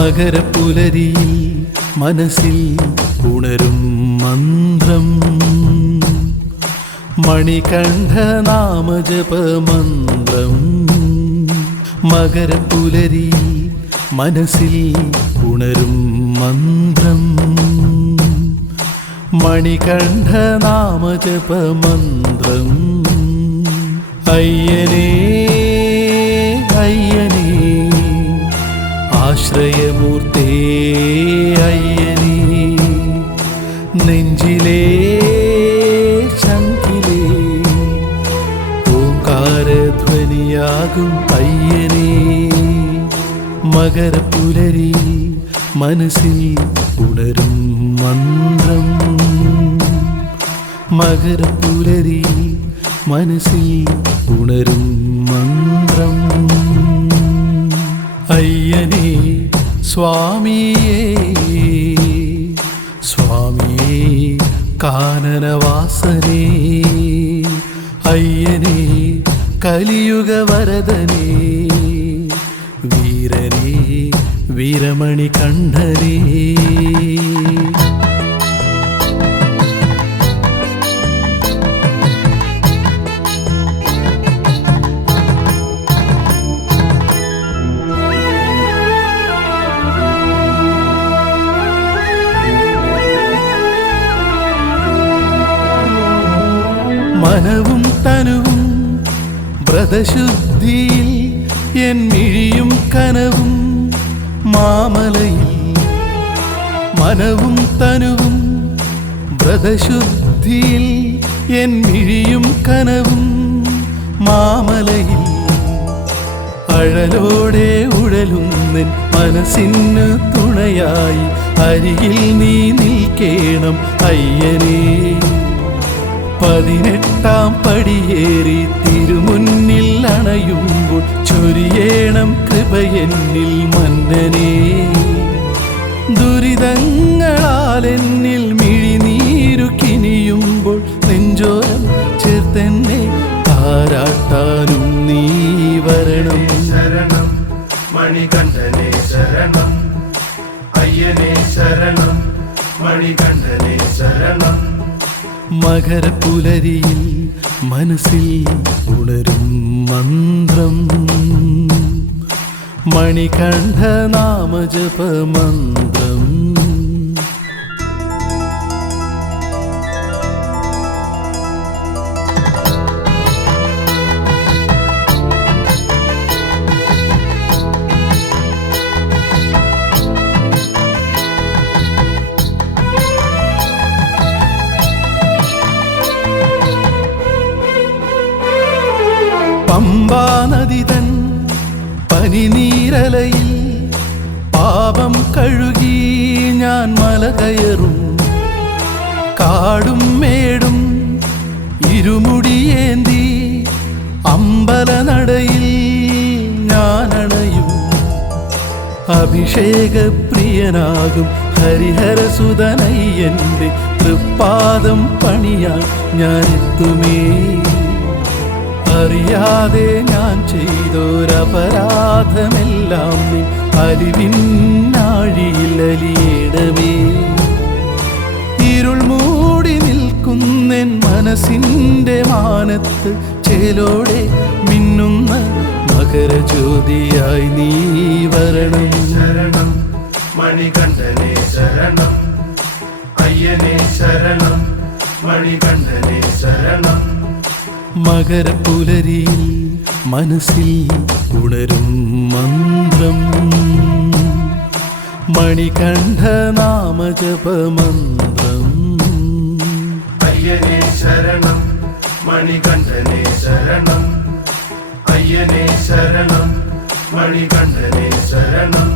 മകരപ്പുലരിയിൽ മനസ്സിൽ ഉണരും മന്ത്രം മണികണ്ഠ നാമജപമന്ത്രം. മകരപ്പുലരിയിൽ മനസ്സിൽ ഉണരും മന്ത്രം മണികണ്ഠ നാമജപമന്ത്രം. അയ്യനേ അയ്യനേ ആശ്രയമൂർത്തേ അയ്യനേ, നെഞ്ചിലേ ശംഖിലേ ഓംകാരധ്വനിയാകും അയ്യനേ. മകരപ്പുലരി മനസ്സിൽ ഉണരും മന്ത്രം മകരപ്പുലരി മനസ്സിൽ ഉണരും മന്ത്രം. അയ്യനേ സ്വാമിയേ സ്വാമിയേ കാനനവാസനേ, അയ്യനേ കലിയുഗവരദനേ, വീരനേ വീരമണികണ്ഠനേ. മനവും തനുവും വ്രതശുദ്ധിയിൽ എൻ മിഴിയും കനവും മാമലയിൽ. മനവും തനുവും വ്രതശുദ്ധിയിൽ എൻ മിഴിയും കനവും മാമലയിൽ. അഴലോടെ ഉഴലുന്നെൻ മനസ്സിന് തുണയായി അരികിൽ നീ നിൽക്കേണം അയ്യനേ. 18 പടിയേറി തിരുമുന്നിൽ അണയുമ്പോൾ ചൊരിയേണം കൃപയെന്നിൽ മന്നനേ. ദുരിതങ്ങളാൽ എന്നിൽ മിഴിനീരു കിനിയുമ്പോൾ നെഞ്ചോരം ചേർത്തെന്നെ താരാട്ടാനും നീ വരണം. ശരണം മണികണ്ഠനേ ശരണം, അയ്യനേ ശരണം മണികണ്ഠനേ ശരണം. മകരപ്പുലരിയിൽ മനസ്സിൽ ഉണരും മന്ത്രം മണികണ്ഠ നാമജപമന്ത്രം. പമ്പാ നദി തൻ പനിനീരലയിൽ പാപം കഴുകി ഞാൻ മല കയറും. കാടും മേടും ഇരുമുടിയേന്തി അമ്പലനടയിൽ ഞാൻ അണയും. അഭിഷേകപ്രിയനാകും ഹരിഹരസുതനയ്യൻ്റെ തൃപ്പാദം പണിയാൻ ഞാൻ എത്തുമേ. അറിയാതെ ഞാൻ ചെയ്തൊരപരാധമെല്ലാം നീ അലിവിനാഴിയിൽ അലിയിടവേ. ഇരുൾ മൂടി നിൽക്കുന്നെൻ മനസ്സിൻ്റെ മാനത്ത് ചേലോടെ മിന്നുന്ന മകരജ്യോതിയായി നീ വരണം. ശരണം മണികണ്ഠനേ ശരണം, അയ്യനേ ശരണം മണികണ്ഠനേ ശരണം. മകരപ്പുലരിയിൽ മനസ്സിൽ ഉണരും മന്ത്രം മണികണ്ഠ നാമജപമന്ത്രം. അയ്യനേ ശരണം മണികണ്ഠനേ ശരണം, അയ്യനേ ശരണം മണികണ്ഠനേ ശരണം.